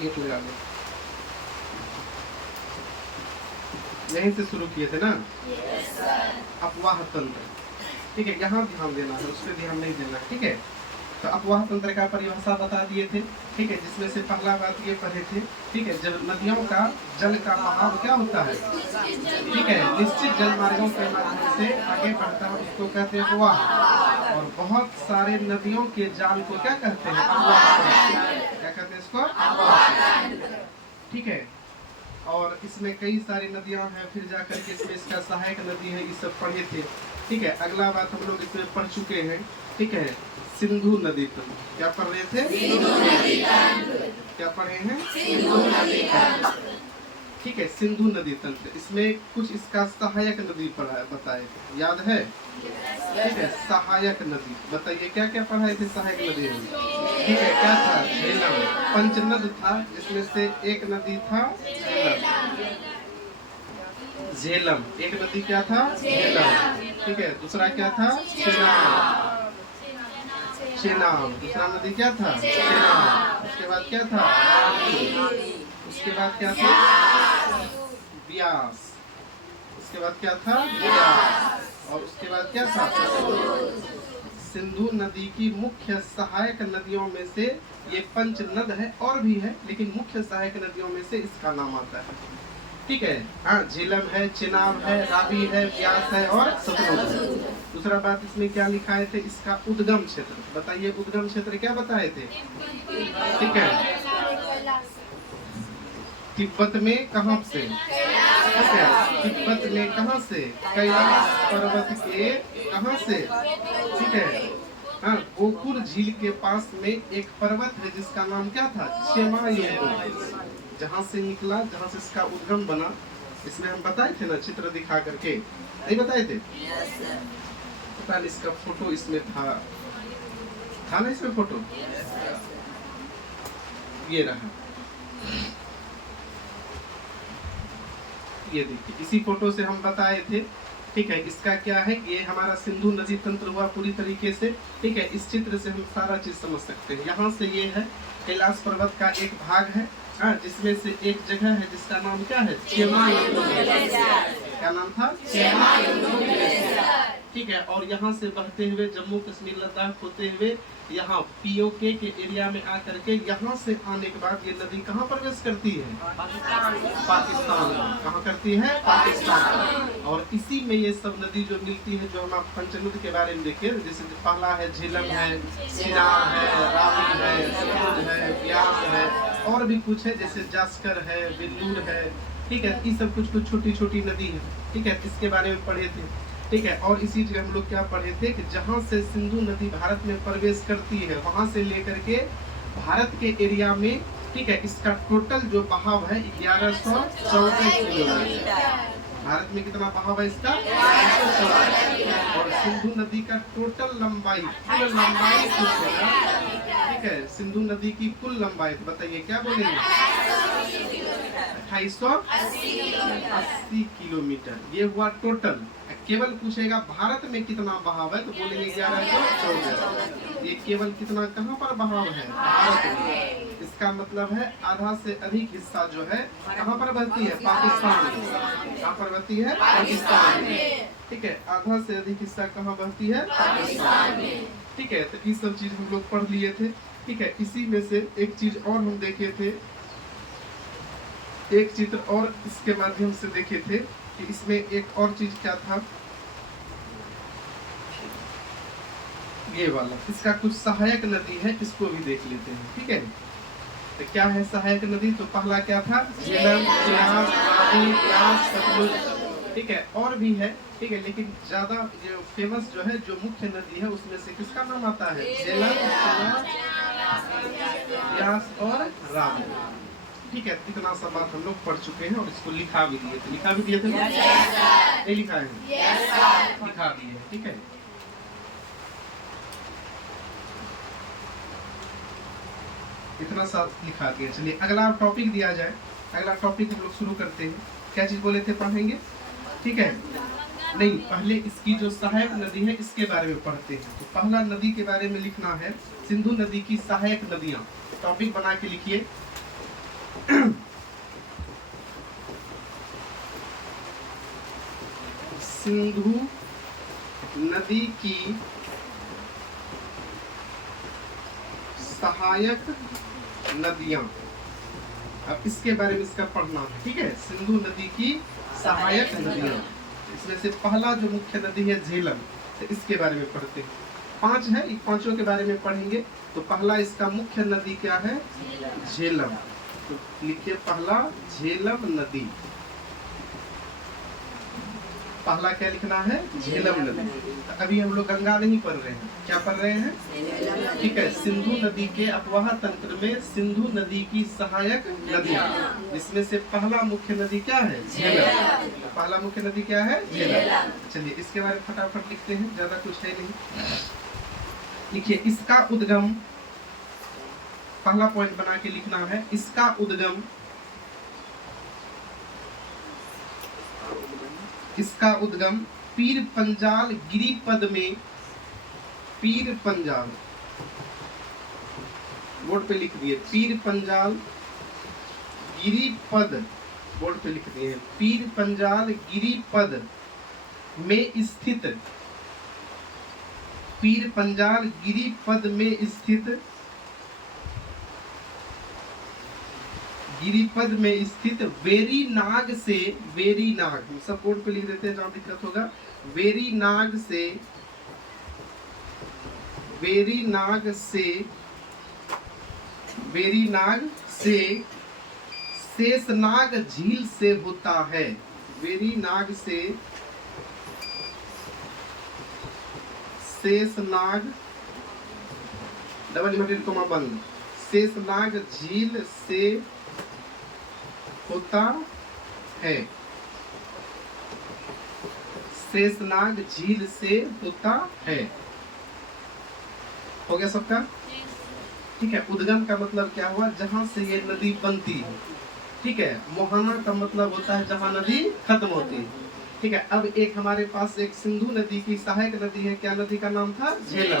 एक लगा दो। यहीं से शुरू किए थे ना? अपवाह तंत्र, ठीक है, यहाँ ध्यान देना है, उस पर ध्यान नहीं देना है, ठीक है। तो अपवाह तंत्र का परिभाषा बता दिए थे, ठीक है, जिसमें से पहला बात ये पढ़े थे, ठीक है, जब नदियों का जल का बहाव क्या होता है, ठीक है, निश्चित जल मार्गों के माध्यम से आगे बढ़ता है, उसको कहते हैं अपवाह। और बहुत सारे नदियों के जाल को क्या कहते हैं? अपवाह। क्या कहते हैं इसको? अपवाह, ठीक है। और इसमें कई सारी नदियां हैं, फिर जाकर के इसमें इसका सहायक नदी है, ये सब पढ़े थे, ठीक है। अगला बात हम लोग इसमें पढ़ चुके हैं, ठीक है, सिंधु नदी तंत्र। क्या पढ़ रहे थे? सिंधु नदी तंत्र। क्या पढ़े हैं? सिंधु नदी तंत्र, ठीक है, सिंधु नदी तंत्र। इसमें कुछ इसका सहायक नदी पढ़ा बताए थे, याद है? ठीक है, सहायक नदी बताइए क्या क्या पढ़ाए थे सहायक नदी में, ठीक है, क्या था? झेलम। पंचनद था, इसमें से एक नदी था झेलम। एक नदी क्या था? झेलम, ठीक है। दूसरा क्या था? चेनाब। दूसरा नदी क्या था? चेनाब। उसके बाद क्या था? उसके बाद क्या था? व्यास। उसके बाद क्या था? व्यास। और उसके बाद क्या था? सिंधु नदी की मुख्य सहायक नदियों में से ये पंच नद है, और भी है, लेकिन मुख्य सहायक नदियों में से इसका नाम आता है, ठीक है। हाँ, झेलम है, चिनाब है, रावी है, व्यास है और सतलुज है। दूसरा बात इसमें क्या लिखाए थे? इसका उद्गम क्षेत्र बताइए। उद्गम क्षेत्र क्या बताए थे? ठीक है, तिब्बत में कहाँ से? ठीक है, तिब्बत में कहाँ से? कैलाश पर्वत के कहाँ से? ठीक है, हाँ, गोकुल झील के पास में एक पर्वत है जिसका नाम क्या था? चेमायुंगु, जहाँ से निकला, जहाँ से इसका उद्गम बना। इसमें हम बताए थे ना, चित्र दिखा करके, नहीं बताए थे? पता नहीं इसका फोटो इसमें था ना इसमें फोटो? ये रहा, ये देखिए, इसी फोटो से हम बताए थे, ठीक है। इसका क्या है? ये हमारा सिंधु नदी तंत्र हुआ पूरी तरीके से, ठीक है। इस चित्र से हम सारा चीज समझ सकते हैं। यहाँ से ये है कैलाश पर्वत का एक भाग है, हाँ, जिसमें से एक जगह है जिसका नाम क्या है? चेमायुंगु। क्या नाम था? चेमायुंगु, ठीक है। और यहाँ से बहते हुए जम्मू कश्मीर लद्दाख होते हुए यहाँ पीओके के एरिया में आकर के यहाँ से आने के बाद ये नदी कहाँ प्रवेश करती है? पाकिस्तान। कहाँ करती है? पाकिस्तान। और इसी में ये सब नदी जो मिलती है, जो हम आप पंचनद के बारे में देखिए, जैसे पहला है झेलम है, चिनाब है, रावी है, सतलुज है, व्यास है, और भी कुछ है, जैसे जास्कर है, बिल्लूर है, ठीक है। ये सब कुछ छोटी छोटी नदी है, ठीक है, इसके बारे में पढ़े थे, ठीक है। और इसी जगह हम लोग क्या पढ़े थे कि जहाँ से सिंधु नदी भारत में प्रवेश करती है, वहां से लेकर के भारत के एरिया में, ठीक है, इसका टोटल जो बहाव है 1114 किलोमीटर। भारत में कितना बहाव है इसका? 1114। और सिंधु नदी का टोटल लंबाई, कुल लंबाई ठीक है, सिंधु नदी की कुल लंबाई बताइए, क्या बोलेंगे? 2880 किलोमीटर। ये हुआ टोटल। केवल पूछेगा भारत में कितना बहाव है, तो बोलेंगे 1114। ये केवल कितना, कहाँ पर बहाव है? भारत में। इसका मतलब है आधा से अधिक हिस्सा जो है कहाँ पर बहती है? पाकिस्तान में। कहाँ पर बहती है? पाकिस्तान में, ठीक है। आधा से अधिक हिस्सा कहाँ बहती है? पाकिस्तान में, ठीक है। तो ये सब चीज हम लोग पढ़ लिए थे, ठीक है। इसी में से एक चीज और हम देखे थे, एक चित्र और इसके माध्यम से देखे थे कि इसमें एक और चीज क्या था, ये वाला, इसका कुछ सहायक नदी है, इसको भी देख लेते हैं, ठीक है। तो क्या है सहायक नदी? तो पहला क्या था? झेलम, चिनाब, रावी, व्यास, सतलुज, ठीक है। और भी है, ठीक है, लेकिन ज्यादा जो फेमस जो है, जो मुख्य नदी है, उसमें से किसका नाम आता है? झेलम, चिनाब, व्यास और रावी, ठीक है। इतना सब बात हम लोग पढ़ चुके हैं और इसको लिखा भी दिए थे। लिखा भी दिए थे? नहीं लिखा है? लिखा दिए, ठीक है। इतना सा लिखा दिया। चलिए अगला टॉपिक दिया जाए। अगला टॉपिक हम लोग शुरू करते हैं। क्या चीज बोले थे पढ़ेंगे? ठीक है, नहीं, पहले इसकी जो सहायक नदी है इसके बारे में पढ़ते हैं। तो पहला नदी के बारे में लिखना है सिंधु नदी की सहायक नदियां। टॉपिक बना के लिखिए। सिंधु नदी की सहायक नदियां। अब इसके बारे में इसका पढ़ना है, ठीक है। सिंधु नदी की सहायक नदियां, इसमें से पहला जो मुख्य नदी है झेलम, तो इसके बारे में पढ़ते हैं। 5 है, इन 5 के बारे में पढ़ेंगे। तो पहला इसका मुख्य नदी क्या है? झेलम। तो लिखिए पहला झेलम नदी। पहला क्या लिखना है? झेलम नदी। तो अभी हम लोग गंगा नहीं पढ़ रहे हैं, क्या पढ़ रहे हैं? ठीक है। सिंधु नदी के अपवाह तंत्र में सिंधु नदी की सहायक नदियां, जिसमें से पहला मुख्य नदी क्या है? झेलम। पहला मुख्य नदी क्या है? झेलम। चलिए इसके बारे में फटाफट लिखते हैं, ज्यादा कुछ है नहीं। लिखिए इसका उद्गम, पहला पॉइंट बना के लिखना है, इसका उद्गम, इसका उद्गम पीर पंजाल गिरिपद में, पीर पंजाल, बोर्ड पे लिख दिए, पीर पंजाल गिरिपद, बोर्ड पे लिख दिए, पीर पंजाल गिरिपद में स्थित, पीर पंजाल गिरिपद में स्थित, गिरिपद में स्थित वेरी नाग से, वेरी नाग, सब बोर्ड पे लिख देते हैं जहां दिक्कत होगा, वेरी नाग से, वेरी नाग से, वेरी नाग से शेषनाग झील से होता है, वेरी नाग से शेषनाग, डबल इन्वर्टेड कोमा बंद, शेषनाग झील से होता है, शेषनाग झील से होता है। हो गया सबका? ठीक है। उद्गम का मतलब क्या हुआ? जहां से ये नदी बनती है, ठीक है। मोहना का मतलब होता है जहां नदी खत्म होती है, ठीक है। अब एक हमारे पास एक सिंधु नदी की सहायक नदी है, क्या नदी का नाम था? झेलम,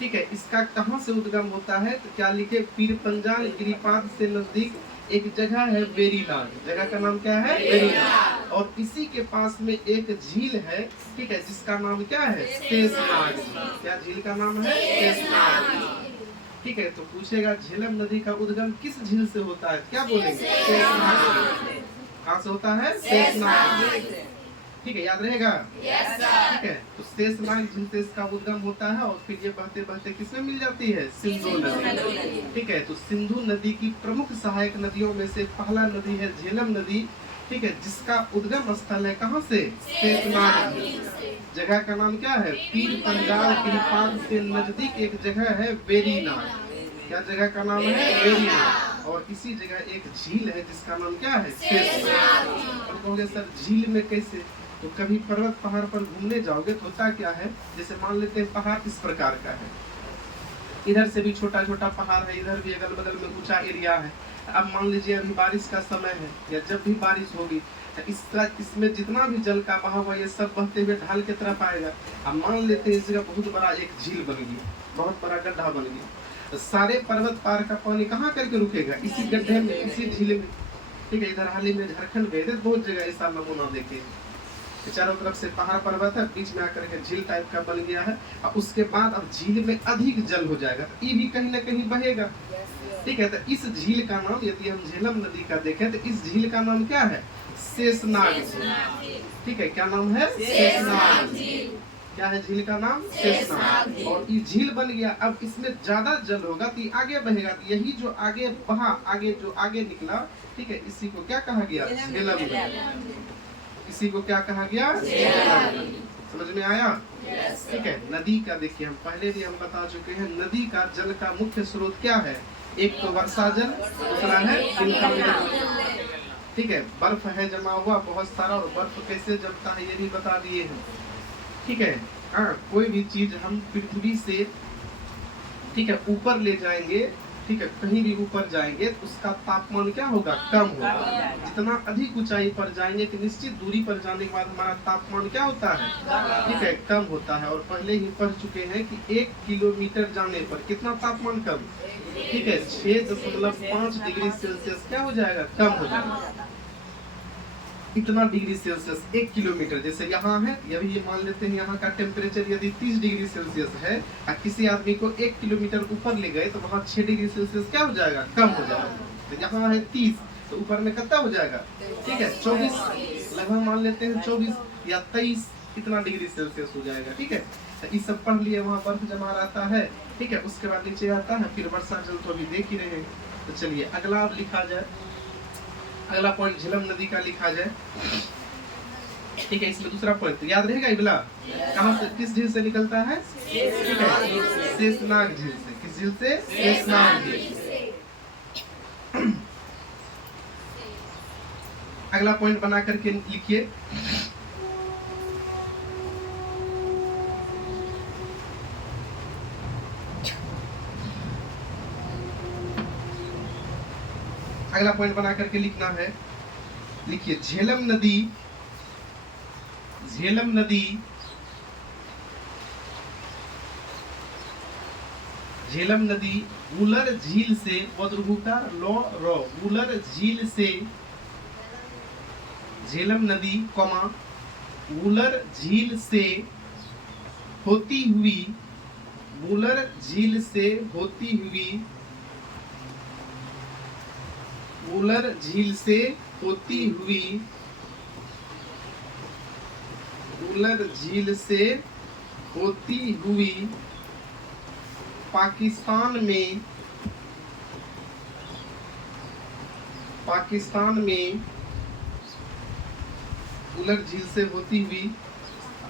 ठीक है। इसका कहां से उद्गम होता है? तो क्या लिखे? पीर पंजाल गिरिपाद से नजदीक एक जगह है वेरीनाग, जगह का नाम क्या है? वेरीनाग। और इसी के पास में एक झील है, ठीक है, जिसका नाम क्या है? शेषनाग। क्या झील का नाम है? शेषनाग, ठीक है। तो पूछेगा झेलम नदी का उद्गम किस झील से होता है? क्या बोलेंगे? शेषनाग। कहाँ से होता है? शेषनाग, ठीक है, याद रहेगा? ठीक है। तो शेषनाग झील से इसका उद्गम होता है और फिर ये बहते बहते किसमें मिल जाती है? सिंधु नदी, ठीक है। तो सिंधु नदी की प्रमुख सहायक नदियों में से पहला नदी है झेलम नदी, ठीक है, जिसका उद्गम स्थल है कहाँ से? शेषनाग। जगह का नाम क्या है? पीर पंजाल गिरिपाद से नजदीक एक जगह है वेरीनाग। क्या जगह का नाम है? वेरीनाग। और इसी जगह एक झील है जिसका नाम क्या है? शेषनाग। और कहोगे सर झील में कैसे? तो कभी पर्वत पहाड़ पर घूमने जाओगे तो होता क्या है, जैसे मान लेते हैं पहाड़ इस प्रकार का है, इधर से भी छोटा छोटा पहाड़ है, इधर भी अगल बगल में ऊंचा एरिया है। अब मान लीजिए अभी बारिश का समय है या जब भी बारिश होगी तो इसमें जितना भी जल का बहाव है ये सब बहते हुए ढाल की तरफ आएगा। अब मान लेते हैं इस जगह बहुत बड़ा एक झील बन गई, बहुत बड़ा गड्ढा बन गया, तो सारे पर्वत पार का पानी कहाँ करके रुकेगा? इसी गड्ढे में, इसी झील में, ठीक है। इधर हाल ही में झारखंड गए थे, बहुत जगह ऐसा नमूना देखे, चारों तरफ से पहाड़ पर्वत है, बीच में आकर के झील टाइप का बन गया है। और उसके बाद अब झील में अधिक जल हो जाएगा तो ये भी कहीं ना कहीं बहेगा, ठीक है। तो इस झील का नाम, यदि हम झेलम नदी का देखें तो इस झील का नाम क्या है? शेषनाग, ठीक है। क्या नाम है? शेषनाग। क्या है झील का नाम? शेषनाग। और ये झील बन गया, अब इसमें ज्यादा जल होगा तो आगे बहेगा, तो यही जो आगे बहा, आगे जो आगे निकला, ठीक है, इसी को क्या कहा गया? झेलम। इसी को क्या कहा गया? समझ में आया? ठीक है। नदी का देखिए, हम पहले भी हम बता चुके हैं, नदी का जल का मुख्य स्रोत क्या है? एक तो वर्षा जल, दूसरा है ठीक है, बर्फ है जमा हुआ बहुत सारा, और बर्फ कैसे जमता है ये भी बता दिए हैं, ठीक है। हाँ, कोई भी चीज हम पृथ्वी से, ठीक है, ऊपर ले जाएंगे ठीक है, कहीं भी ऊपर जाएंगे तो उसका तापमान क्या होगा, कम होगा। जितना अधिक ऊंचाई पर जाएंगे तो निश्चित दूरी पर जाने के बाद हमारा तापमान क्या होता है, ठीक है, कम होता है। और पहले ही पढ़ चुके हैं कि 1 किलोमीटर जाने पर कितना तापमान कम, ठीक है, 6.5 डिग्री सेल्सियस क्या हो जाएगा, कम हो जाएगा। इतना डिग्री सेल्सियस 1 किलोमीटर, जैसे यहाँ है, ये मान लेते हैं यहाँ का टेम्परेचर यदि 30 डिग्री सेल्सियस है और किसी आदमी को 1 किलोमीटर ऊपर ले गए तो वहाँ 6 डिग्री सेल्सियस क्या हो जाएगा, कम हो जाएगा। तो यहाँ है 30 तो ऊपर में कितना हो जाएगा, ठीक है, 24, लगभग मान लेते हैं 24 या 23 इतना डिग्री सेल्सियस हो जाएगा। ठीक है, तो इस सब पढ़ लिए, वहाँ बर्फ जमा रहता है, ठीक है, उसके बाद नीचे आता है, फिर वर्षा जल तो अभी देख ही रहे हैं। तो चलिए अगला अब लिखा जाए, अगला पॉइंट झेलम नदी का लिखा जाए। ठीक है, इसमें दूसरा पॉइंट तो याद रहेगा, इबला कहाँ से, किस झील से निकलता है, ठीक है, शेषनाग झील से। किस झील से, शेषनाग झील। अगला पॉइंट बना करके लिखिए, अगला पॉइंट बना करके लिखना है, लिखिए झेलम नदी, झेलम नदी, झेलम नदी वुलर झील से, वज्रभूकार लो रो, वुलर झील से, झेलम नदी कॉमा वुलर झील से होती हुई, वुलर झील से होती हुई, वुलर झील से होती हुई, वुलर झील से होती हुई पाकिस्तान में, पाकिस्तान में, वुलर झील से होती हुई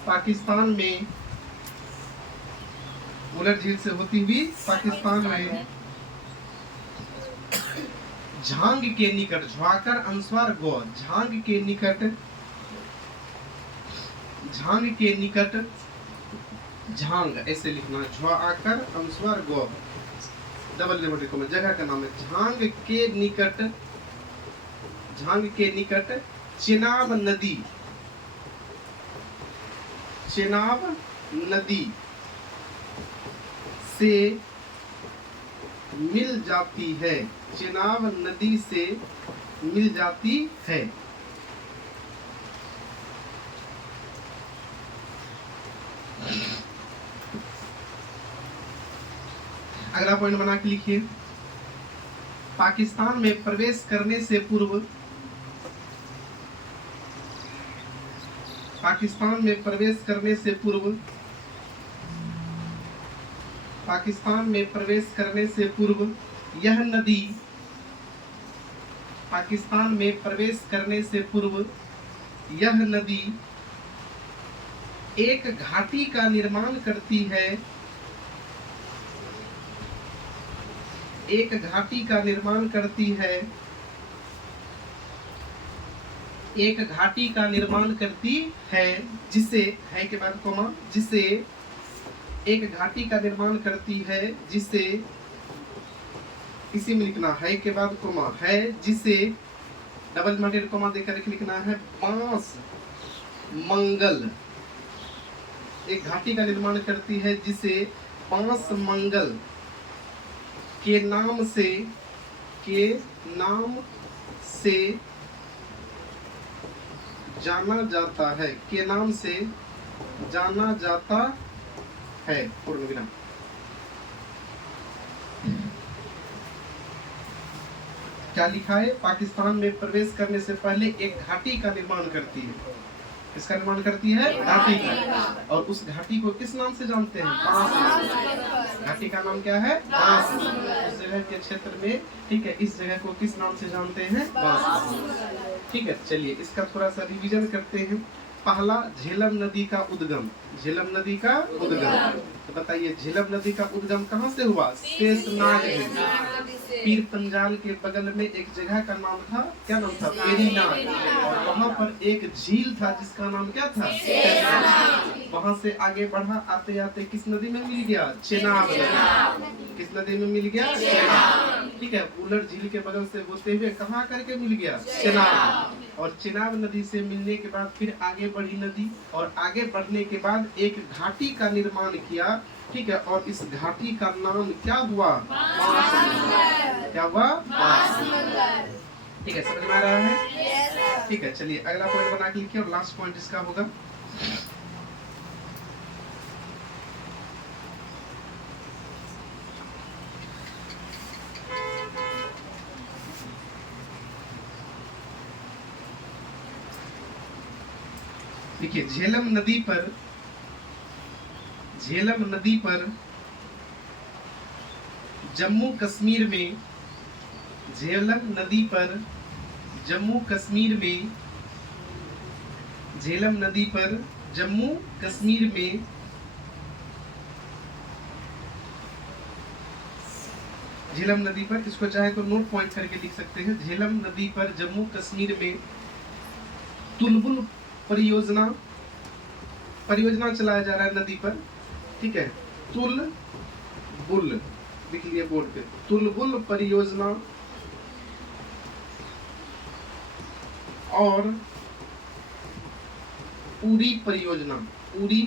पाकिस्तान में, वुलर झील से होती हुई पाकिस्तान में झांग के निकट, झ्वाकर अनुस्वार गो, झांग के निकट, झांग के निकट, झांग ऐसे लिखना, झ्वाकर अनुस्वार गो, डबल लिमिटेड को, जगह का नाम है, झांग के निकट, झांग के निकट चेनाब नदी, चेनाब नदी से मिल जाती है, चेनाब नदी से मिल जाती है। अगला पॉइंट बना के लिखिए, पाकिस्तान में प्रवेश करने से पूर्व, पाकिस्तान में प्रवेश करने से पूर्व, पाकिस्तान में प्रवेश करने से पूर्व यह नदी, पाकिस्तान में प्रवेश करने से पूर्व यह नदी एक घाटी का निर्माण करती है, एक घाटी का निर्माण करती है, एक घाटी का निर्माण करती है, जिसे, है के बाद कोमा, जिसे, एक घाटी का निर्माण करती है, जिसे, इसी में लिखना है के बाद कोमा, है जिसे, डबल मटेरियल कोमा देकर लिखना है, बांस मंगल, एक घाटी का निर्माण करती है जिसे बांस मंगल के नाम से, के नाम से जाना जाता है, के नाम से जाना जाता है, पूर्ण विराम। क्या लिखा है, पाकिस्तान में प्रवेश करने से पहले एक घाटी का निर्माण करती है, इसका निर्माण करती है घाटी का, और उस घाटी को किस नाम से जानते हैं, बांस, घाटी का नाम क्या है, बांस, उस जगह के क्षेत्र में, ठीक है, इस जगह को किस नाम से जानते हैं, बांस। ठीक है, चलिए इसका थोड़ा सा रिवीजन करते हैं। पहला, झेलम नदी का उद्गम, झेलम नदी का उद्गम, तो बताइए झेलम नदी का उद्गम कहाँ से हुआ, शेषनाग झील, पीर पंजाल के बगल में एक जगह का नाम था, क्या नाम था? वेरीनाग। और वहाँ पर एक झील था जिसका नाम क्या था? वहाँ से आगे बढ़ा, आते आते किस नदी में मिल गया? चेनाब नदी। किस नदी में मिल गया? चेनाब। ठीक है, उलर झील के बगल से होते हुए कहाँ करके मिल गया? चेनाब। और चेनाब नदी से मिलने के बाद फिर आगे बढ़ी नदी, और आगे बढ़ने के बाद एक घाटी का निर्माण किया। ठीक है, और इस घाटी का नाम क्या हुआ? क्या हुआ? ठीक है, समझ में आ रहा है? ठीक है, चलिए अगला पॉइंट बना के लिखिए, और लास्ट पॉइंट इसका होगा देखिए, झेलम नदी पर जम्मू कश्मीर में, झेलम नदी पर जम्मू कश्मीर में, झेलम नदी पर जम्मू कश्मीर में झेलम नदी पर, इसको चाहे तो नोट पॉइंट करके लिख सकते हैं। झेलम नदी पर जम्मू कश्मीर में तुलबुल परियोजना चलाया जा रहा है नदी पर। ठीक है, तुलबुल लिख लिए बोर्ड पे, तुलबुल परियोजना और उरी परियोजना, उरी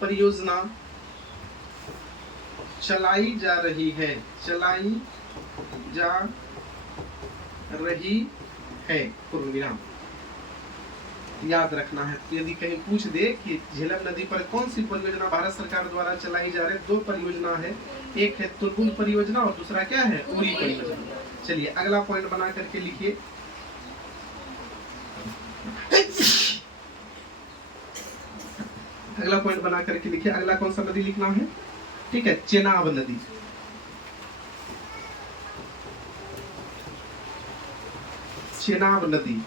परियोजना चलाई जा रही है, पूर्ण विराम। याद रखना है, यदि कहीं पूछ दे कि झेलम नदी पर कौन सी परियोजना भारत सरकार द्वारा चलाई जा रही है, दो परियोजना है, एक है तुलबुल परियोजना और दूसरा क्या है? उरी परियोजना। चलिए अगला पॉइंट बना करके लिखिए। अगला पॉइंट बना करके लिखिए। अगला कौन सा नदी लिखना है? ठीक है, चेनाब नदी। चेनाब नदी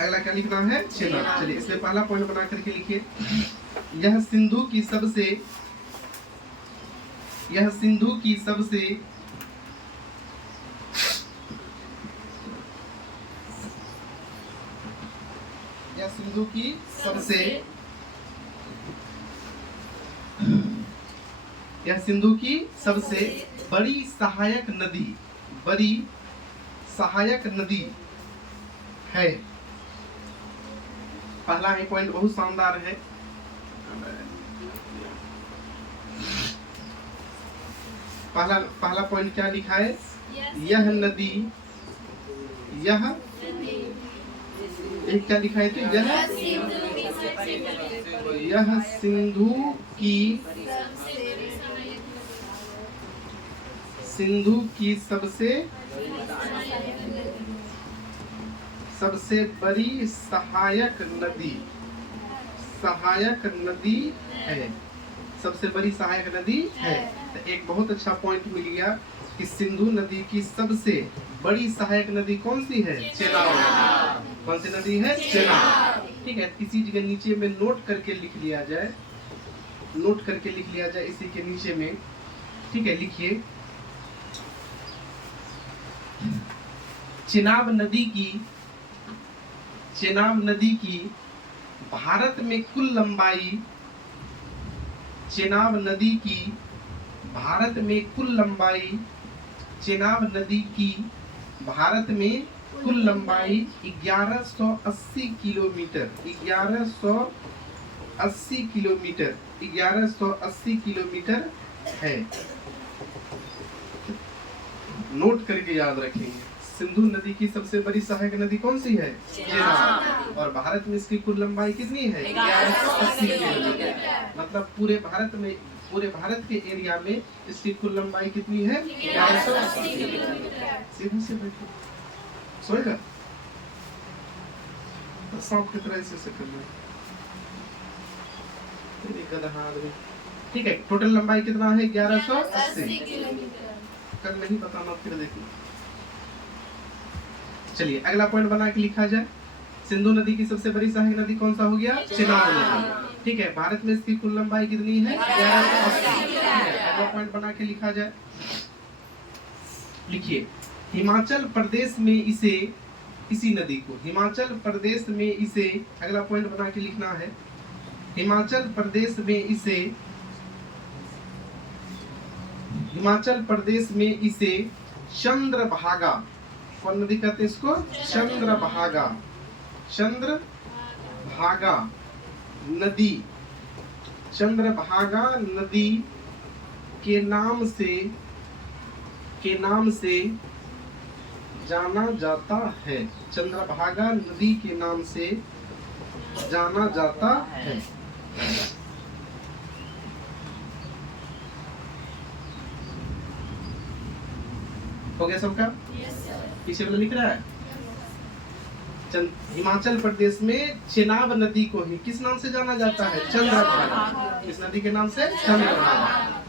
अगला क्या लिखना है? चेनाब। चलिए इसमें पहला पॉइंट बना करके लिखिए, यह सिंधु की सबसे यह सिंधु की सबसे बड़ी सहायक नदी है। पहला ही पॉइंट बहुत शानदार है। पहला पॉइंट क्या लिखा है? यह नदी, एक क्या लिखा है? तो यह सिंधु की सबसे बड़ी सहायक नदी है। सबसे बड़ी सहायक नदी है। तो एक बहुत अच्छा पॉइंट मिल गया कि सिंधु नदी की सबसे बड़ी सहायक नदी कौन सी है? चेनाब। कौन सी नदी है? चेनाब। ठीक है, किसी जगह नीचे में नोट करके लिख लिया जाए, इसी के नीचे में। ठीक है, लिखिए, चेनाब नदी की भारत में कुल लंबाई, चेनाब नदी की भारत में कुल लंबाई 1180 किलोमीटर 1180 किलोमीटर है। नोट करके याद रखेंगे। सिंधु नदी की सबसे बड़ी सहायक नदी कौन सी है? चेनाब। और भारत में इसकी कुल लंबाई कितनी है? 1180 किलोमीटर। मतलब पूरे भारत के एरिया में इसकी कुल लंबाई कितनी है? 1180 किलोमीटर। सीधे से बैठो, सोएगा तो सांप की तरह ऐसे करना है। गधा आदमी। ठीक है। टोटल लंबाई कितना है? 1180 किलोमीटर। कर नहीं बताना फिर देखना। चलिए अगला पॉइंट बना के लिखा जाए। सिंधु नदी की सबसे बड़ी सहायक नदी कौन सा हो गया? चेनाब नदी। ठीक है। भारत में इसकी कुल लंबाई कितनी है? 1180। अगला पॉइंट बना के लिखा जाए। लिखिए हिमाचल प्रदेश में इसे, इसी नदी को हिमाचल प्रदेश में इसे, अगला पॉइंट बना के लिखना है हिमाचल प्रदेश में इसे, हिमाचल प्रदेश में इसे चंद्रभागा, कौन नदी कहते हैं इसको? चंद्रभागा, चंद्रभागा नदी, चंद्रभागा नदी के नाम से जाना जाता है। चंद्रभागा नदी के नाम से जाना जाता है। हो गया सबका? पीछे वाला लिख रहा है। हिमाचल प्रदेश में चेनाब नदी को ही किस नाम से जाना जाता है? चंद्रभागा। इस नदी के नाम से चंद्रभागा।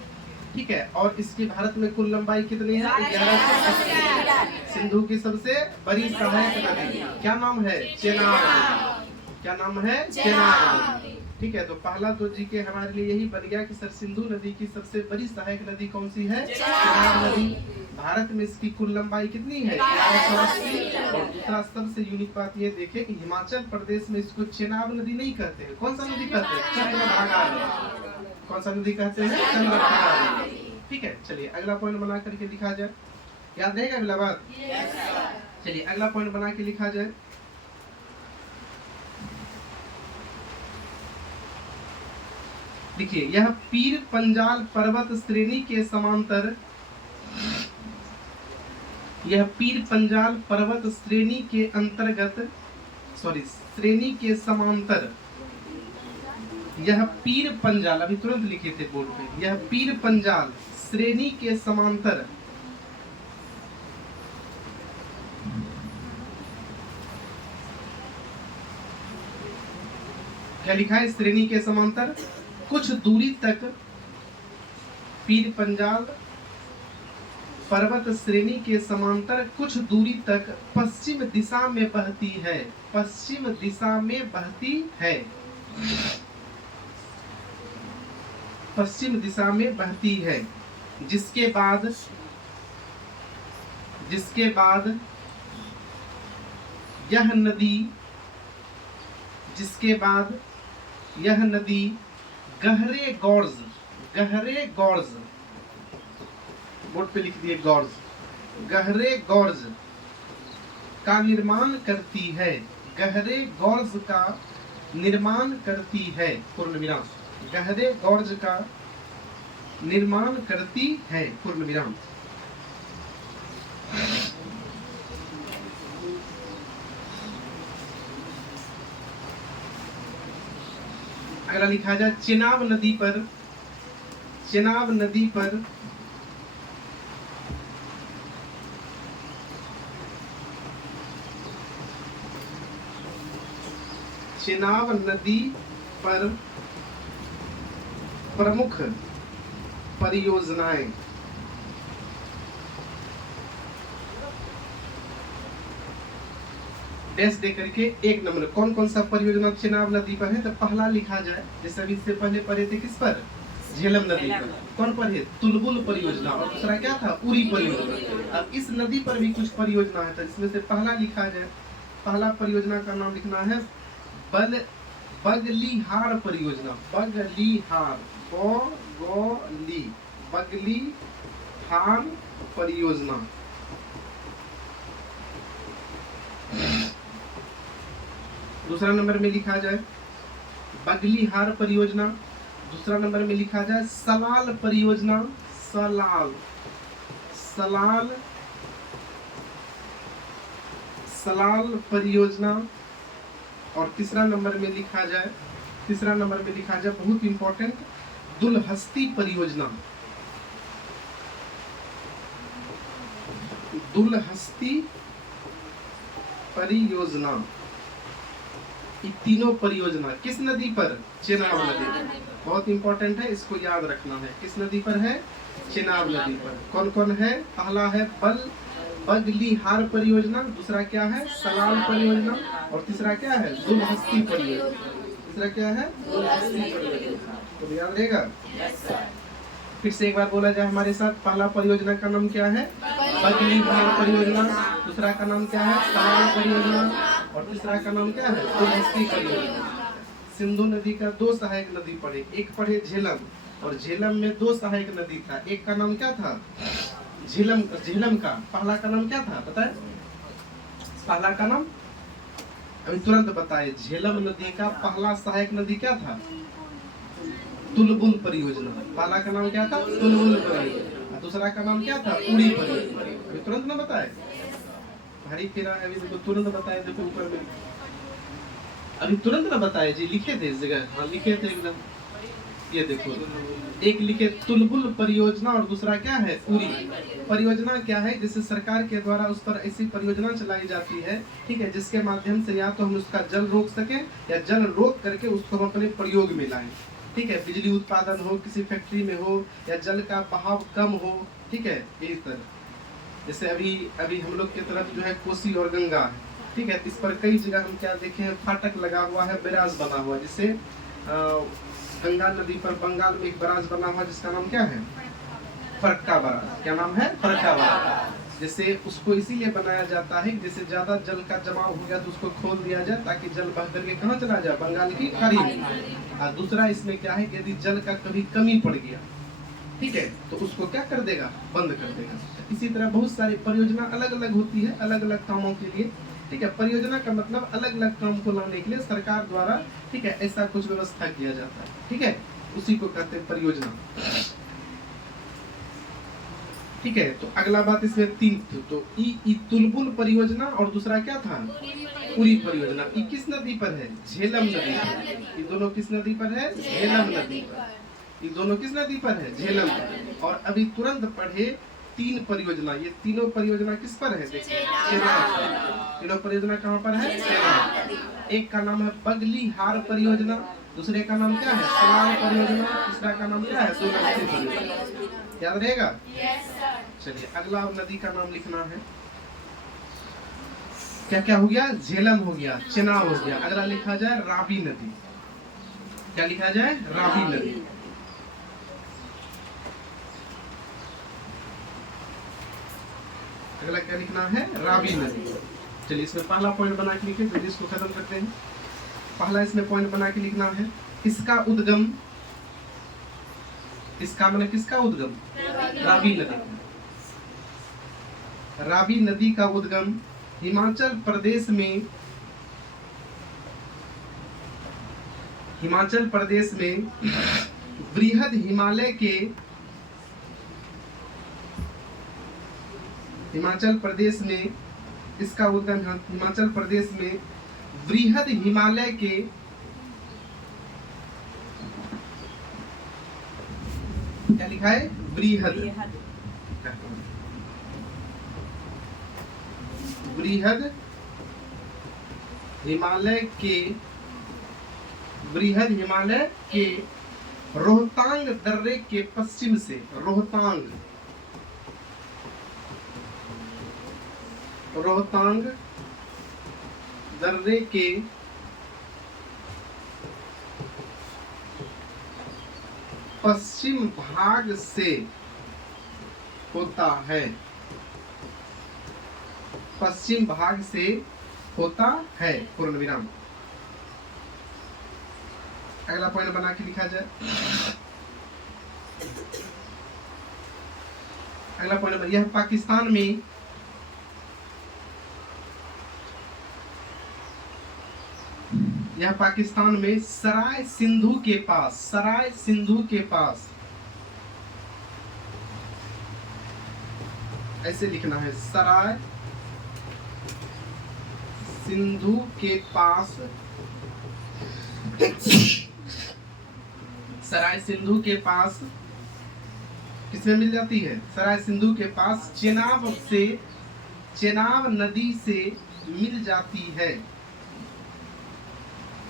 ठीक है। और इसकी भारत में कुल लंबाई कितनी है? 1180। सिंधु की सबसे बड़ी सहायक नदी क्या नाम है? चेनाब। क्या नाम है? चेनाब। ठीक है। तो पहला तो जी के हमारे लिए यही बन गया कि सर सिंधु नदी की सबसे बड़ी सहायक नदी कौन सी है? चेनाब नदी। भारत में इसकी कुल लंबाई कितनी है? 1180। और दूसरा सबसे यूनिक बात ये देखे कि हिमाचल प्रदेश में इसको चेनाब नदी नहीं कहते हैं। कौन सा नदी कहते हैं? चंद्रभागा। कौन सा नदी कहते हैं? चंद्रभागा। ठीक है। चलिए अगला पॉइंट बना करके लिखा जाए। याद रहेगा अगला बात? चलिए अगला पॉइंट बना के लिखा जाए। देखिए यह पीर पंजाल पर्वत श्रेणी के समांतर, यह पीर पंजाल पर्वत श्रेणी के अंतर्गत, श्रेणी के समांतर, यह पीर पंजाल, अभी तुरंत लिखे थे बोर्ड पे, यह पीर पंजाल श्रेणी के समांतर क्या लिखा है? श्रेणी के समांतर कुछ दूरी तक, पीर पंजाल पर्वत श्रेणी के समांतर कुछ दूरी तक पश्चिम दिशा में बहती है। पश्चिम दिशा में बहती है। पश्चिम दिशा में बहती है। जिसके बाद यह नदी, जिसके बाद यह नदी गहरे गॉर्ज, बोर्ड पे लिख दिए गॉर्ज, गहरे गॉर्ज का निर्माण करती है। गहरे गॉर्ज का निर्माण करती है, पूर्ण विराम। गहरे गॉर्ज का निर्माण करती है, पूर्ण विराम। अगला लिखा जाए चेनाब नदी पर, चेनाब नदी पर चेनाब नदी पर प्रमुख परियोजनाएं, डैश दे करके एक नंबर कौन कौन सा परियोजना चेनाब नदी पर है। तो पहला लिखा जाए, जैसे अभी से पहले पढ़े थे किस पर? झेलम नदी पर। कौन पर है? तुलबुल परियोजना। और दूसरा क्या था? उरी परियोजना। अब इस नदी पर भी कुछ परियोजना है, तो इसमें से पहला लिखा जाए। पहला परियोजना का नाम लिखना है बगलीहार परियोजना। बगलीहार, बगलीहार परियोजना। दूसरा नंबर में लिखा जाए बगलीहार परियोजना। दूसरा नंबर में लिखा जाए सलाल परियोजना। सलाल परियोजना। और तीसरा नंबर में लिखा जाए बहुत इंपॉर्टेंट, दुलहस्ती परियोजना। दुलहस्ती परियोजना। ये तीनों परियोजना किस नदी पर? चेनाब नदी पर। बहुत इंपॉर्टेंट है, इसको याद रखना है। किस नदी पर है? चेनाब नदी पर। कौन कौन है? पहला है बगलिहार परियोजना, दूसरा क्या है? सलाल परियोजना, और तीसरा क्या है? दुलहस्ती परियोजना। तीसरा क्या है? दुलहस्ती परियोजना। तो याद रहेगा। फिर से एक बार बोला जाए हमारे साथ। पहला परियोजना का नाम क्या है? बगलिहार परियोजना। दूसरा का नाम क्या है? सलाल परियोजना, और तीसरा का नाम क्या है? दुलहस्ती परियोजना। सिंधु नदी का दो सहायक नदी पढ़े, एक पढ़े झेलम, और झेलम में दो सहायक नदी था। एक का नाम क्या था? झेलम। झेलम का पहला का नाम क्या था पता है? पहला का नाम अभी तुरंत बताए। झेलम नदी का पहला सहायक नदी क्या था? तुलबुल परियोजना। पहला का नाम क्या था? तुलबुल परियोजना। दूसरा का नाम क्या था? उड़ी परियोजना। अभी तुरंत ना बताए, भारी फिरा है अभी। देखो तुरंत बताए, देखो ऊपर में अभी तुरंत ना बताए जी, लिखे थे इस जगह। हाँ लिखे थे एकदम। ये देखो, एक लिखे तुलबुल परियोजना और दूसरा क्या है? उरी परियोजना। क्या है? जैसे सरकार के द्वारा उस पर ऐसी परियोजना चलाई जाती है, ठीक है, जिसके माध्यम से या तो हम उसका जल रोक सकें या जल रोक करके उसको हम अपने प्रयोग में लाएं। ठीक है, बिजली उत्पादन हो, किसी फैक्ट्री में हो, या जल का बहाव कम हो। ठीक है, इस तरह। जैसे अभी हम लोग की तरफ जो है कोसी और गंगा है, ठीक है, इस पर कई जगह हम क्या देखे हैं? फाटक लगा हुआ है, बैराज बना हुआ है। जिससे गंगा नदी पर बंगाल में एक बैराज बना हुआ जिसका नाम क्या है? फरक्का बैराज। क्या नाम है? फरक्का बैराज। जैसे उसको इसीलिए बनाया जाता है कि जैसे ज्यादा जल का जमाव हो गया तो उसको खोल दिया जाए, ताकि जल बह करके कहाँ चला जाए? बंगाल की खाड़ी में। और दूसरा इसमें क्या है कि यदि जल का कभी कमी पड़ गया, ठीक है, तो उसको क्या कर देगा? बंद कर देगा। इसी तरह बहुत सारी परियोजना अलग अलग होती है, अलग अलग कामों के लिए। ठीक है, परियोजना का मतलब अलग अलग काम को लाने के लिए सरकार द्वारा, ठीक है, ऐसा कुछ व्यवस्था किया जाता है। ठीक है, उसी को कहते हैं परियोजना। ठीक है, तो अगला बात इसमें तीन थी। तो ई तुलबुल परियोजना और दूसरा क्या था? उरी परियोजना। ये किस नदी पर है? झेलम नदी पर। ये दोनों किस नदी पर है? झेलम नदी पर। ये दोनों किस नदी पर है? झेलम पर। और अभी तुरंत पढ़े तीन परियोजना। ये तीनों परियोजना किस पर है? देखिए, चेनाब पर। तीनों परियोजना कहाँ पर है? चेनाब। एक का नाम है बगलिहार परियोजना, दूसरे का नाम क्या है? सलाल परियोजना, तीसरा का नाम क्या है? दुलहस्ती परियोजना। याद रहेगा? चलिए, अगला नदी का नाम लिखना है। क्या क्या हो गया? झेलम हो गया, चेनाब हो गया। अगला लिखा जाए रावी नदी। क्या लिखा जाए? रावी नदी। अगला क्या लिखना है? रावी नदी। चलिए, इसमें पहला पॉइंट बना के लिखे, फिर इसको खत्म करते हैं। पहला इसमें पॉइंट बना के लिखना है, इसका उद्गम। इसका मतलब किसका उद्गम? रावी नदी। रावी नदी का उद्गम हिमाचल प्रदेश में बृहद हिमालय के हिमाचल प्रदेश में इसका उद्गम हिमाचल प्रदेश में बृहद हिमालय के क्या लिखा है? बृहद हिमालय के रोहतांग दर्रे के पश्चिम से, रोहतांग दर्रे के पश्चिम भाग से होता है। पश्चिम भाग से होता है, पूर्ण विराम। अगला पॉइंट बना के लिखा जाए। अगला पॉइंट, यह पाकिस्तान में सराय सिंधु के पास ऐसे लिखना है, सराय सिंधु के पास। सराय सिंधु के पास किसमें मिल जाती है? सराय सिंधु के पास चेनाब नदी से मिल जाती है।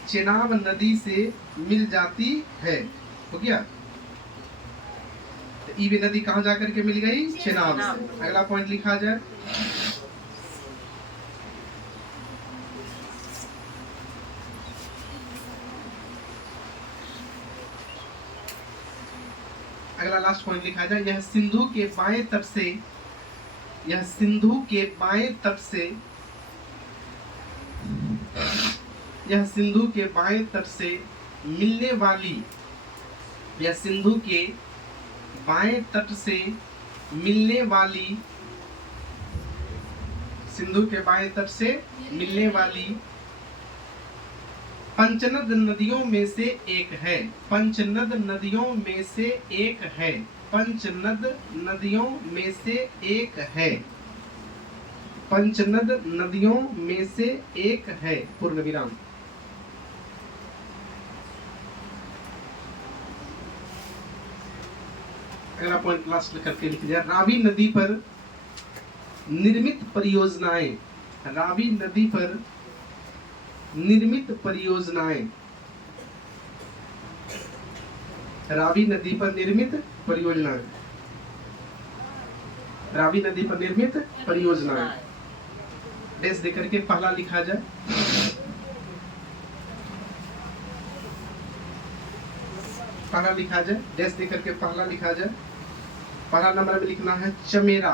चेनाब नदी से मिल जाती है। हो गया। तो ईवे नदी कहाँ जाकर के मिल गई? चेनाब से। अगला पॉइंट लिखा जाए। अगला लास्ट पॉइंट लिखा जाए। यह सिंधु के बाएं तट से, यह सिंधु के बाएं तट से, यह सिंधु के बाएं तट से मिलने वाली, यह सिंधु के बाएं तट से मिलने वाली, सिंधु के बाएं तट से मिलने वाली पंचनद नदियों में से एक है। पंचनद नदियों में से एक है। पंचनद नदियों में से एक है। पंचनद नदियों में से एक है। पूर्ण विराम। अगला पॉइंट लास्ट करके लिख दिया। रावी नदी पर निर्मित परियोजनाएं, रावी नदी पर निर्मित परियोजनाएं, रावी नदी पर निर्मित परियोजनाएं, रावी नदी पर निर्मित परियोजनाएं डैश देकर के पहला लिखा जाए। पहला लिखा जाए, डैश देकर के पहला लिखा जाए। पहला नंबर में लिखना है चमेरा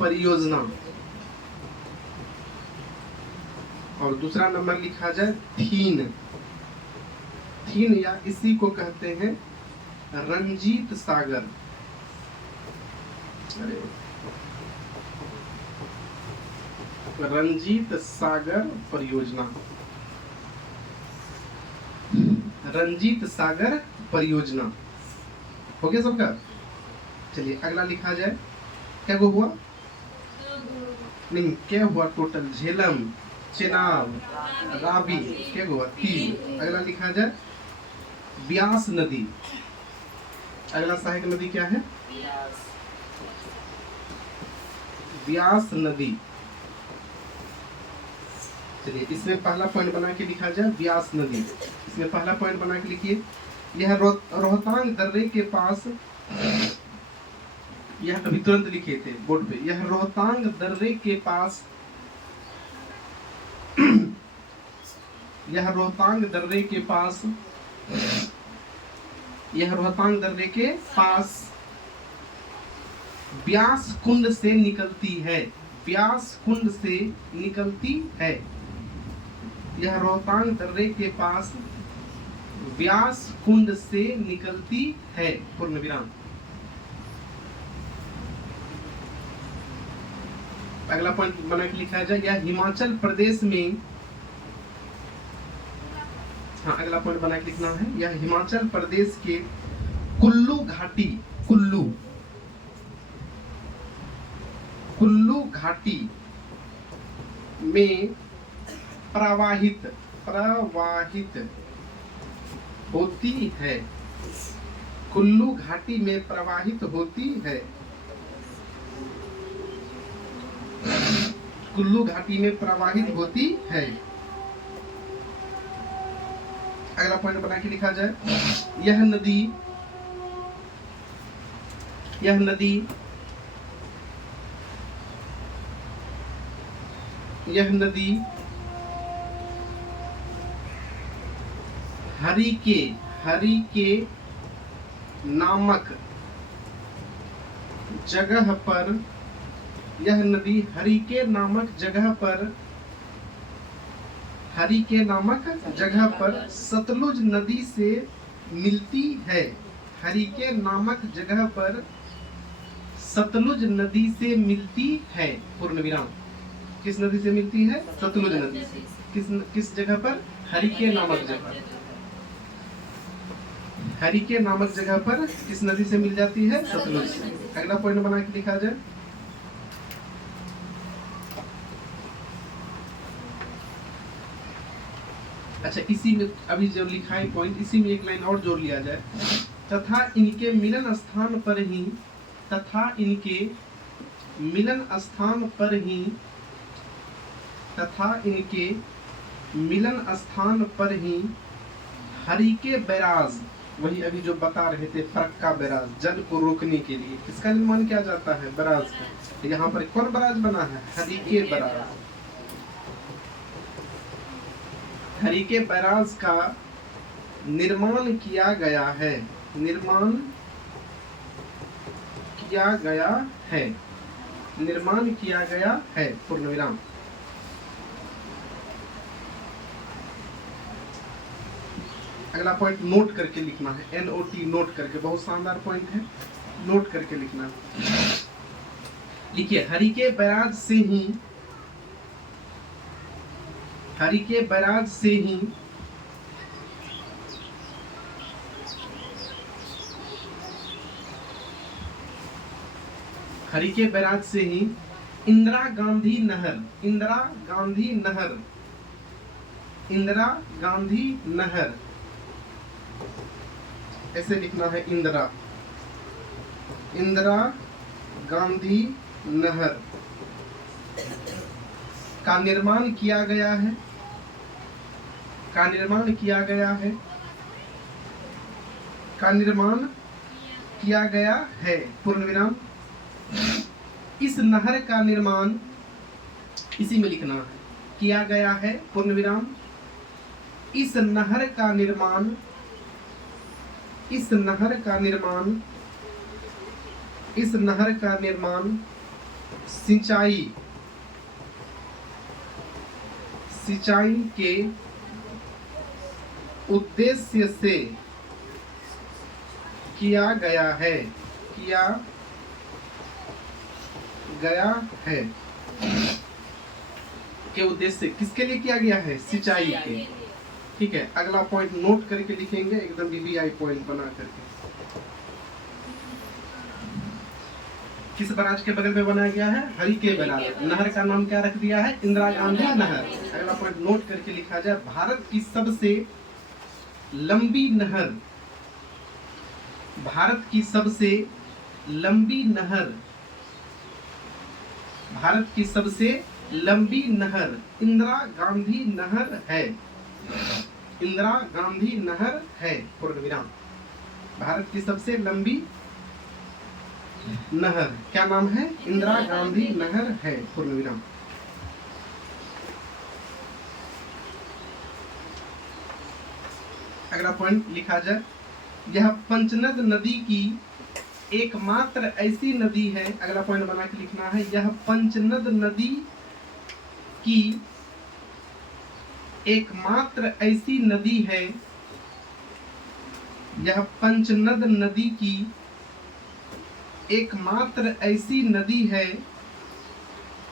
परियोजना, और दूसरा नंबर लिखा जाए थीन। थीन या इसी को कहते हैं रंजीत सागर। रंजीत सागर परियोजना, रंजीत सागर परियोजना। हो गया सबका? चलिए अगला लिखा जाए। क्या वो हुआ? नहीं, क्या हुआ टोटल? झेलम, चेनाब, रावी, क्या हुआ? 3। अगला लिखा जाए ब्यास नदी। अगला सहायक नदी क्या है? ब्यास नदी। चलिए इसमें पहला पॉइंट बना के लिखा जाए ब्यास नदी। इसमें पहला पॉइंट बना के लिखिए। यह रोहतांग दर्रे के पास, यह अभी तुरंत लिखे थे बोर्ड पे। यह रोहतांग दर्रे के पास, यह रोहतांग दर्रे के पास, यह रोहतांग दर्रे के पास ब्यास कुंड से निकलती है। ब्यास कुंड से निकलती है। यह रोहतांग दर्रे के पास ब्यास कुंड से निकलती है। पूर्ण विराम। अगला पॉइंट बना के लिखा जाए। यह हिमाचल प्रदेश में, हाँ अगला पॉइंट बना के लिखना है। यह हिमाचल प्रदेश के कुल्लू घाटी, कुल्लू, कुल्लू घाटी में प्रवाहित, प्रवाहित होती है। कुल्लू घाटी में प्रवाहित होती है। कुल्लू घाटी में प्रवाहित होती है। अगला पॉइंट बना के लिखा जाए। यह नदी, यह नदी, यह नदी हरिके नामक जगह पर, यह नदी हरिके नामक जगह पर, हरिके नामक जगह पर सतलुज नदी से मिलती है। हरिके नामक जगह पर सतलुज नदी से मिलती है। पूर्ण विराम। किस नदी से मिलती है? सतलुज नदी से। किस जगह पर? हरिके नामक जगह। हरिके नामक जगह पर किस नदी से मिल जाती है? सतलुज से। अगला पॉइंट बना के लिखा जाए। अच्छा, इसी में अभी जो लिखा है पॉइंट, इसी में एक लाइन और जोड़ लिया जाए। तथा इनके मिलन स्थान पर ही, तथा इनके मिलन स्थान पर ही, तथा इनके मिलन स्थान पर ही हरिके बैराज, वही अभी जो बता रहे थे फरक्का बैराज, जल को रोकने के लिए किसका निर्माण किया जाता है? बैराज का। यहाँ पर कौन बैराज बना है? हरिके बैराज। हरिके बैराज का निर्माण किया गया है, निर्माण किया गया है, निर्माण किया गया है, पूर्ण विराम। अगला पॉइंट नोट करके लिखना है, NOT नोट करके, बहुत शानदार पॉइंट है, नोट करके लिखना है। लिखिए, हरिके बैराज से ही, हरिके बैराज से ही हरिके बैराज से ही इंदिरा गांधी नहर, इंदिरा गांधी नहर, इंदिरा गांधी नहर, ऐसे लिखना है, इंदिरा, इंदिरा गांधी नहर का निर्माण किया गया है, का निर्माण किया गया है, का निर्माण किया गया है, पूर्ण विराम। इस नहर का निर्माण, इसी में लिखना है, किया गया है, पूर्ण विराम। इस नहर का निर्माण, इस नहर का निर्माण, इस नहर का निर्माण सिंचाई, सिंचाई के उद्देश्य से किया गया है, किया गया है, के उद्देश्य से, किसके लिए किया गया है? सिंचाई के। ठीक है, अगला पॉइंट नोट करके लिखेंगे, एकदम VVI पॉइंट बना करके। किस बैराज के बगल में बनाया गया है? हरिके बैराज। नहर का नाम क्या रख दिया है? इंदिरा गांधी नहर। अगला पॉइंट नोट करके लिखा जाए, भारत की सबसे लंबी नहर, भारत की सबसे लंबी नहर, भारत की सबसे लंबी नहर इंदिरा गांधी नहर है, इंदिरा गांधी नहर है, पूर्ण विराम। भारत की सबसे लंबी नहर क्या नाम है? इंदिरा गांधी नहर है, पूर्ण विराम। अगला पॉइंट लिखा जाए, यह पंचनद नदी की एकमात्र ऐसी नदी है, अगला पॉइंट बना के लिखना है, यह पंचनद नदी की एकमात्र ऐसी नदी है, यह पंचनद नदी की एकमात्र ऐसी नदी है,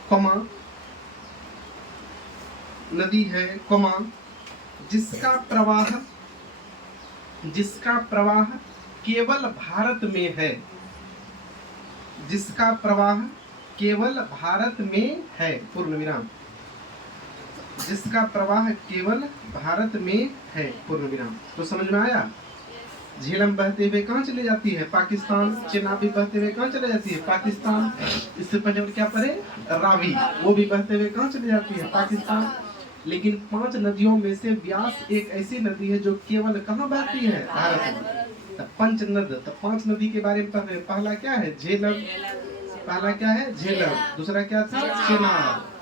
कमा नदी है, कमा जिसका प्रवाह, जिसका प्रवाह केवल भारत में है, जिसका प्रवाह केवल भारत में है, पूर्ण विराम। जिसका प्रवाह केवल भारत में है, पूर्ण विराम। तो समझ में आया? झेलम बहते हुए कहाँ चले जाती है? पाकिस्तान। चेनाब भी बहते हुए कहाँ चले जाती है? पाकिस्तान। इससे पहले और क्या पढ़े? रावी, वो भी बहते हुए कहाँ चले जाती है? पाकिस्तान। लेकिन 5 नदियों में से व्यास एक ऐसी नदी है जो केवल कहाँ बहती है? भारत में। पंच नद, तो 5 नदी के बारे में पढ़ रहे। पहला क्या है? झेलम। पहला क्या है? झेलम। दूसरा क्या था? चेनाब।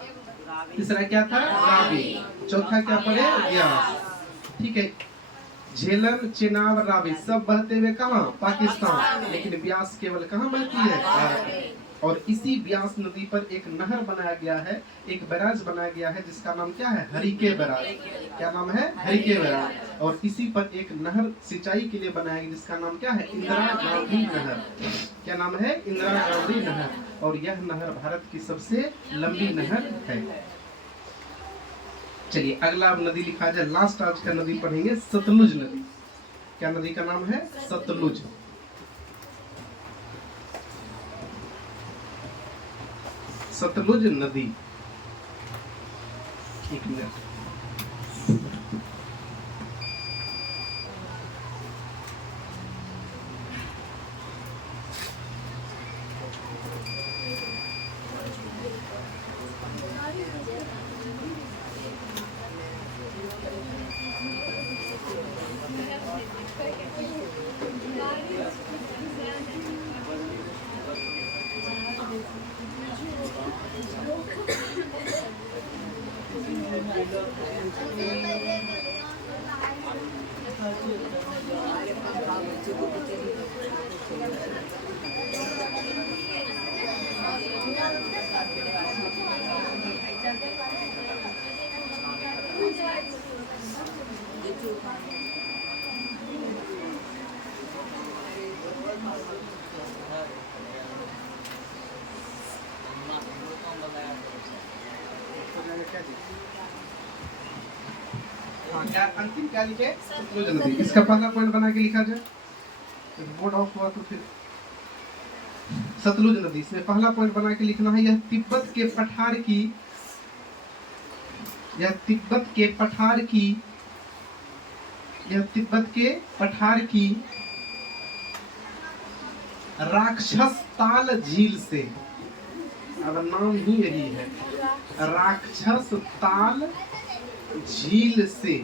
तीसरा क्या था? रावी। चौथा क्या पढ़े? व्यास। ठीक है, झेलम, चेनाब, रावी सब बहते हुए कहाँ? पाकिस्तान। लेकिन व्यास केवल कहाँ बहती है? भारत। और इसी व्यास नदी पर एक नहर बनाया गया है, एक बैराज बनाया गया है, जिसका नाम क्या है? हरिके बैराज। क्या नाम है? हरिके बैराज। और इसी पर एक नहर सिंचाई के लिए बनाया गया, जिसका नाम क्या है? इंदिरा गांधी नहर। क्या नाम है? इंदिरा गांधी नहर। और यह नहर भारत की सबसे लंबी नहर है। चलिए अगला नदी लिखा जाए, लास्ट आज का नदी पढ़ेंगे, सतलुज नदी। क्या नदी का नाम है? सतलुज। सतलुज नदी। एक मिनट, हाँ, क्या अंतिम क्या लिखे? सतलुज नदी। इसका पहला पॉइंट बना के लिखा जाए। बोर्ड ऑफ हुआ तो फिर सतलुज नदी, इसमें पहला पॉइंट बना के लिखना है, यह तिब्बत के पठार की, यह तिब्बत के पठार की, यह तिब्बत के पठार की राक्षस ताल झील से, अब नाम ही यही है, राक्षस ताल झील से,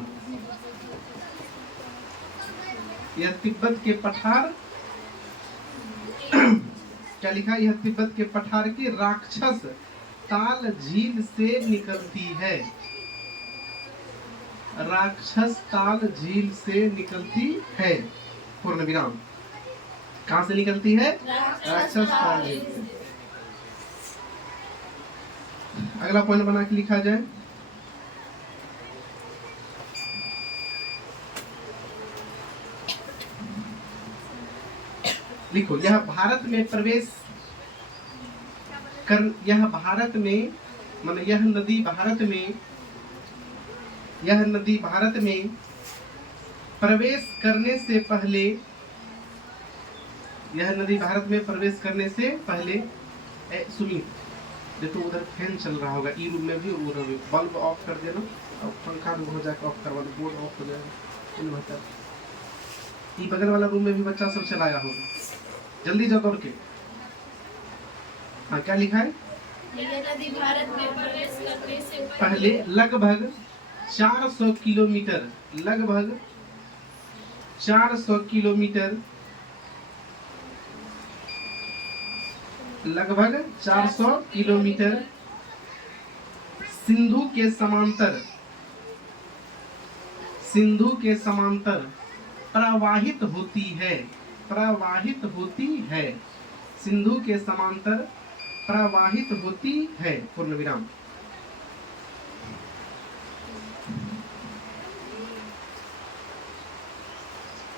यह तिब्बत के पठार क्या लिखा? यह तिब्बत के पठार की राक्षस ताल झील से निकलती है, राक्षस ताल झील से निकलती है, पूर्ण विराम। कहां से निकलती है? राक्षस ताल झील से। अगला पॉइंट बना के लिखा जाए, लिखो, यह भारत में प्रवेश कर, यह भारत में, माने यह नदी भारत में, यह नदी भारत में प्रवेश करने से पहले, यह नदी भारत में प्रवेश करने से पहले, सुमित देखो उधर फैन चल रहा होगा, ई रूम में भी और उधर भी, बल्ब ऑफ कर देना और पंखा हो जाकर ऑफ करवा दो, बोर्ड ऑफ हो जाएगा, इन्वर्टर। ई बगल वाला रूम में भी बच्चा सब चलाया होगा, जल्दी जाओ करके। हाँ, क्या लिखा है? नदी भारत में प्रवेश करने से पहले लगभग 400 किलोमीटर, लगभग 400 किलोमीटर, लगभग 400 किलोमीटर सिंधु के समांतर, सिंधु के समांतर प्रवाहित होती है, प्रवाहित होती है, सिंधु के समांतर प्रवाहित होती है, पूर्ण विराम।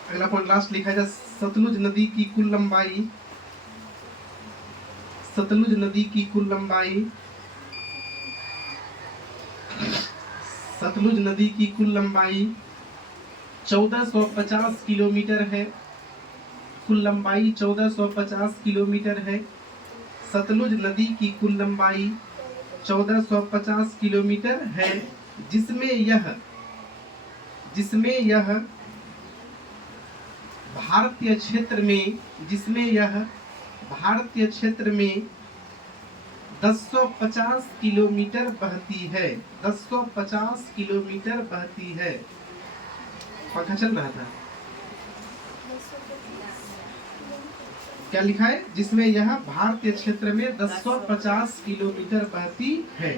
अगला पॉइंट लास्ट लिखा है, सतलुज नदी की कुल लंबाई, सतलुज नदी की कुल लंबाई, सतलुज नदी की कुल लंबाई 1450 किलोमीटर है, कुल लंबाई 1450 किलोमीटर है, सतलुज नदी की कुल लंबाई 1450 किलोमीटर है, जिसमें यह भारतीय क्षेत्र में, जिसमें यह भारतीय क्षेत्र में 1050 किलोमीटर बहती है, 1050 किलोमीटर बहती है। पंखा चल रहा था, क्या लिखा है? जिसमें यह भारतीय क्षेत्र में 1050 किलोमीटर बहती है।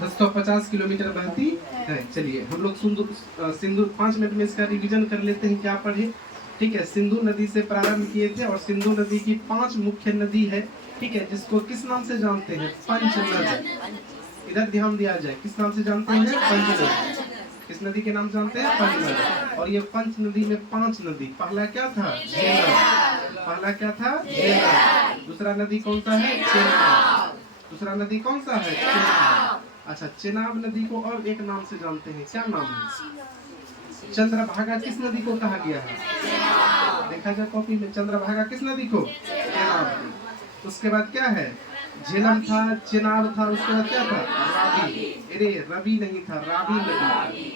दस 50 किलोमीटर बहती है। चलिए हम लोग सिंधु 5 मिनट में इसका रिवीजन कर लेते हैं, क्या पढ़े। ठीक है, सिंधु नदी से प्रारंभ किए थे और सिंधु नदी की 5 मुख्य नदी है। ठीक है, जिसको किस नाम से जानते हैं? पंच नदी। इधर ध्यान दिया जाए, किस नाम से जानते हैं? पंच नदी। किस नदी के नाम जानते हैं? पंच नदी। और ये पंच नदी में 5 नदी, पहला क्या था? झेलम। पहला क्या था? झेलम। दूसरा नदी कौन सा है? चेनाब। दूसरा नदी कौन सा है? चेनाब। अच्छा, चेनाब नदी को और एक नाम से जानते हैं, क्या नाम है? चंद्रभागा किस नदी को कहा गया है? देखा जाए कॉपी में, चंद्रभागा किस नदी को? चेनाब। उसके बाद क्या है? झेलम था, चेनाब था, उसके बाद क्या था? रावी। अरे रवि नहीं था, रावी नदी,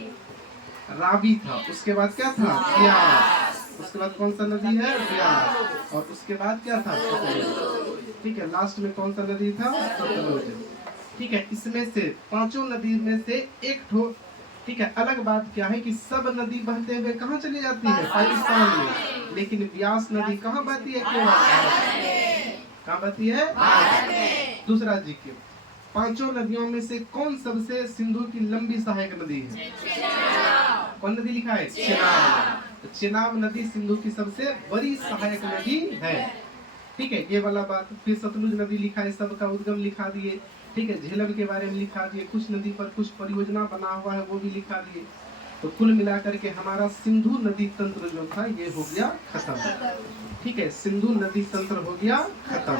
रावी था। उसके बाद क्या था? ब्यास। उसके बाद कौन सा नदी है? ब्यास। और उसके बाद क्या था? सतलुज। ठीक है, लास्ट में कौन सा नदी था? सतलुज। ठीक है, इसमें से 5 नदी में से एक ठो, ठीक है, अलग बात क्या है कि सब नदी बहते हुए कहाँ चली जाती है? पाकिस्तान में। लेकिन ब्यास नदी कहाँ बहती है? केवल कहाँ बहती है? दूसरा जी के 5 नदियों में से कौन सबसे सिंधु की लंबी सहायक नदी है? कौन नदी लिखा है? चेनाब। तो चेनाब नदी सिंधु की सबसे बड़ी सहायक नदी है। ठीक है, ये वाला बात। फिर सतलुज नदी लिखा है, सबका उद्गम लिखा दिए। ठीक है, झेलम के बारे में लिखा दिए, कुछ नदी पर कुछ परियोजना बना हुआ है वो भी लिखा दिए। तो कुल मिलाकर के हमारा सिंधु नदी तंत्र जो था ये हो गया खत्म। ठीक है, सिंधु नदी तंत्र हो गया खत्म।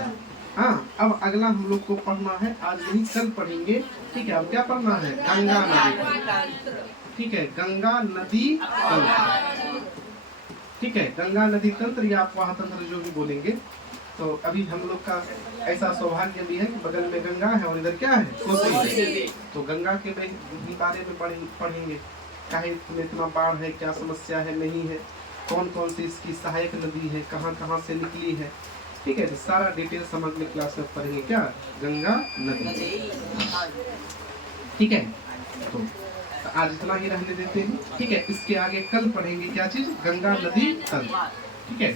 हाँ, अब अगला हम लोग को पढ़ना है, आज नहीं कल पढ़ेंगे। ठीक है, अब क्या पढ़ना है? गंगा नदी। ठीक है, गंगा नदी तंत्र। ठीक है, गंगा नदी तंत्र या अपवाह तंत्र जो भी बोलेंगे। तो अभी हम लोग का ऐसा सौभाग्य भी है कि बगल में गंगा है और इधर क्या है? कोसी। तो गंगा के भी बारे में पढ़ेंगे, चाहे इसमें इतना बाढ़ है, क्या समस्या है, नहीं है, कौन कौन सी इसकी सहायक नदी है, कहाँ कहाँ से निकली है। ठीक है, तो सारा डिटेल हम अगले क्लास में पढ़ेंगे। क्या? गंगा नदी। ठीक है, तो आज इतना ही रहने देते हैं। ठीक है, इसके आगे कल पढ़ेंगे क्या चीज? गंगा नदी तंत्र। ठीक है।